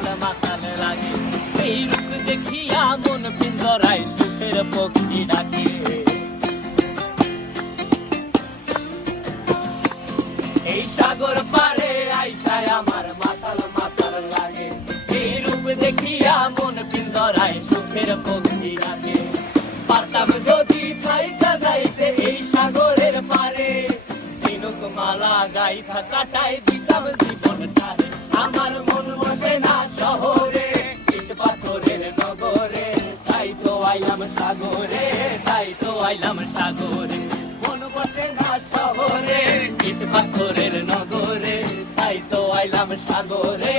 মাতাল মাতাল লাগে। এই রূপ দেখিয়া মন পিঞ্জরায় সুখের পক্ষী ডাকে। এই সাগর পারে আইসায় আমার মাতাল মাতাল লাগে। এই রূপ দেখিয়া মন পিঞ্জরায় সুখের পক্ষী ডাকে। পারতাম যদি থাইকা যাইতে এই সাগরের পারে, ঝিনুক মালা গাইথা কাটাই দিতাম জীবনটারে। আমার মন বসে না শহরে, ইট পাথরের নগরে, তাই তো আইলাম সাগরে, তাই তো আইলাম সাগরে। মন বসে না শহরে, ইট পাথরের নগরে, তাই তো আইলাম সাগরে,